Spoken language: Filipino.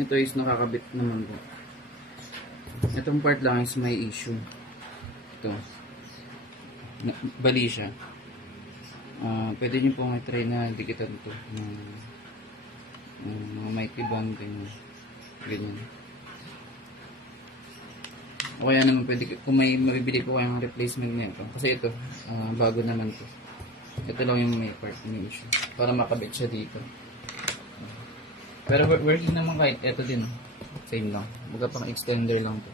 Ito is nakakabit naman po. Itong part lang is may issue. Ito. Bali siya. Pwede nyo pong i-try na dikitan ito. Mga mighty bond, ganyan. O kaya naman pwede, kung may mabibili po kayong replacement nito. Kasi ito, bago naman ito. Ito lang yung may part, may issue. Para makabit siya dito. Pero working naman kahit ito din. Same lang. Baga pang extender lang to.